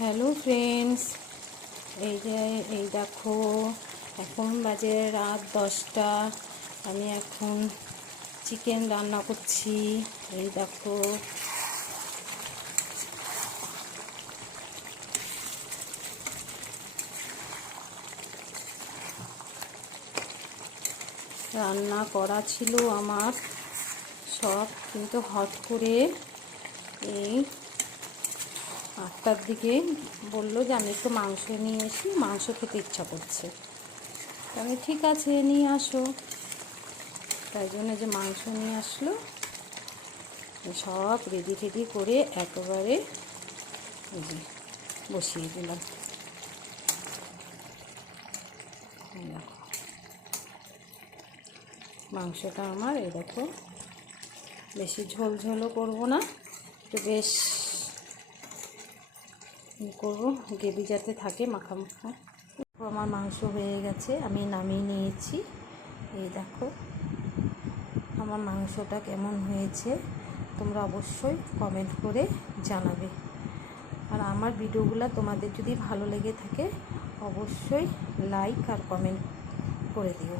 Hello friends, এই দেখো, এখন বাজে রাত 10টা। আমি এখন চিকেন রান্না করছি। এই দেখো, রান্না করা ছিল আমার সব, কিন্তু হট করে এই 8টার দিকে বললো যে আমি একটু মাংস নিয়ে এসি, মাংস খেতে ইচ্ছা করছে। আমি ঠিক আছে, নিয়ে আসো। তাই জন্য যে মাংস নিয়ে আসলো, সব রেডি টেডি করে একেবারে বসিয়ে দিলাম। দেখো, মাংসটা আমার এই দেখো, বেশি ঝোল ঝোলও করবো না, একটু বেশ করবো, গ্রেভি যাতে থাকে মাখা মাখা। আমার মাংস হয়ে গেছে, আমি নামিয়ে নিয়েছি। এই দেখো আমার মাংসটা কেমন হয়েছে তোমরা অবশ্যই কমেন্ট করে জানাবে। আর আমার ভিডিওগুলো তোমাদের যদি ভালো লেগে থাকে অবশ্যই লাইক আর কমেন্ট করে দিও।